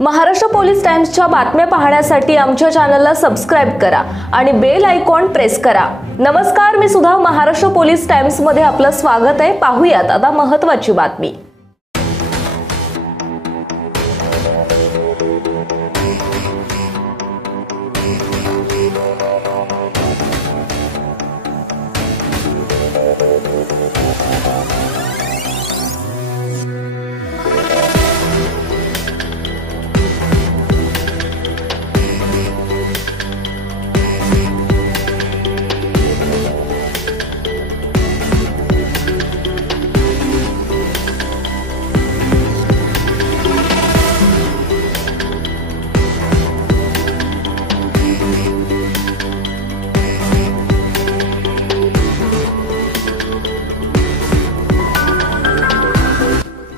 Maharashtra police टाइम्सच्या बातम्या पाहण्यासाठी आमच्या चॅनलला सबस्क्राइब करा आणि बेल आयकॉन प्रेस करा। नमस्कार, मी सुद्धा महाराष्ट्र पोलीस टाइम्स मध्ये आपलं स्वागत आहे। पाहूयात आता महत्त्वाची बातमी।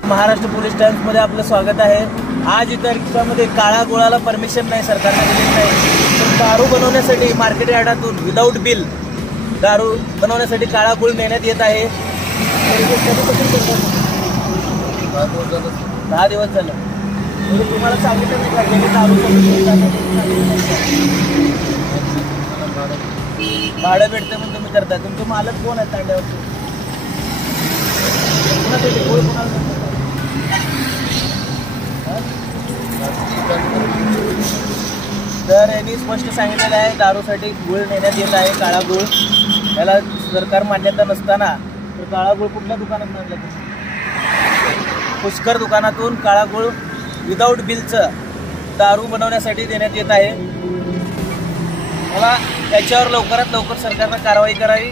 महाराष्ट्र पोलीस टाइम्स मध्ये आपलं स्वागत आहे। आज इतर रिक्षामध्ये काळा गोळाला परमिशन नाही, सरकारने दिलेली नाही। तर दारू बनवण्यासाठी मार्केट यार्डातून विदाऊट बिल दारू बनवण्यासाठी काळा गोळ नेण्यात येत आहे। 10 दिवस झालं। तुम्हाला सांगितलं नाही का की दारू भाडं भेटतं म्हणून तुम्ही करता? तुमचे मालक कोण आहेत तांड्यावरचे? तर यांनी स्पष्ट सांगितलेलं आहे दारूसाठी गुळ नेण्यात येत आहे, काळा गुळ। याला सरकार मान्यता नसताना तर काळा गुळ कुठल्या दुकानातून आणला? पुष्कर दुकानातून काळा गुळ विदाऊट बिलचं दारू बनवण्यासाठी देण्यात येत आहे। मला त्याच्यावर लवकरात लवकर सरकारनं कारवाई करावी।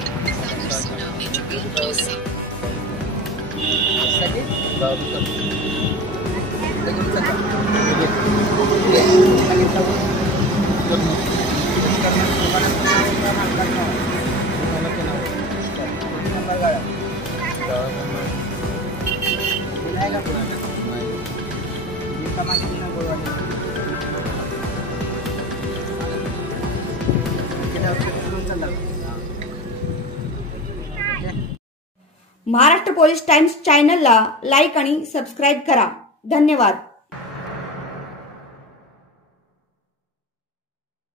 महाराष्ट्र पोलीस टाइम्स चॅनलला लाईक आणि सबस्क्राइब करा। धन्यवाद।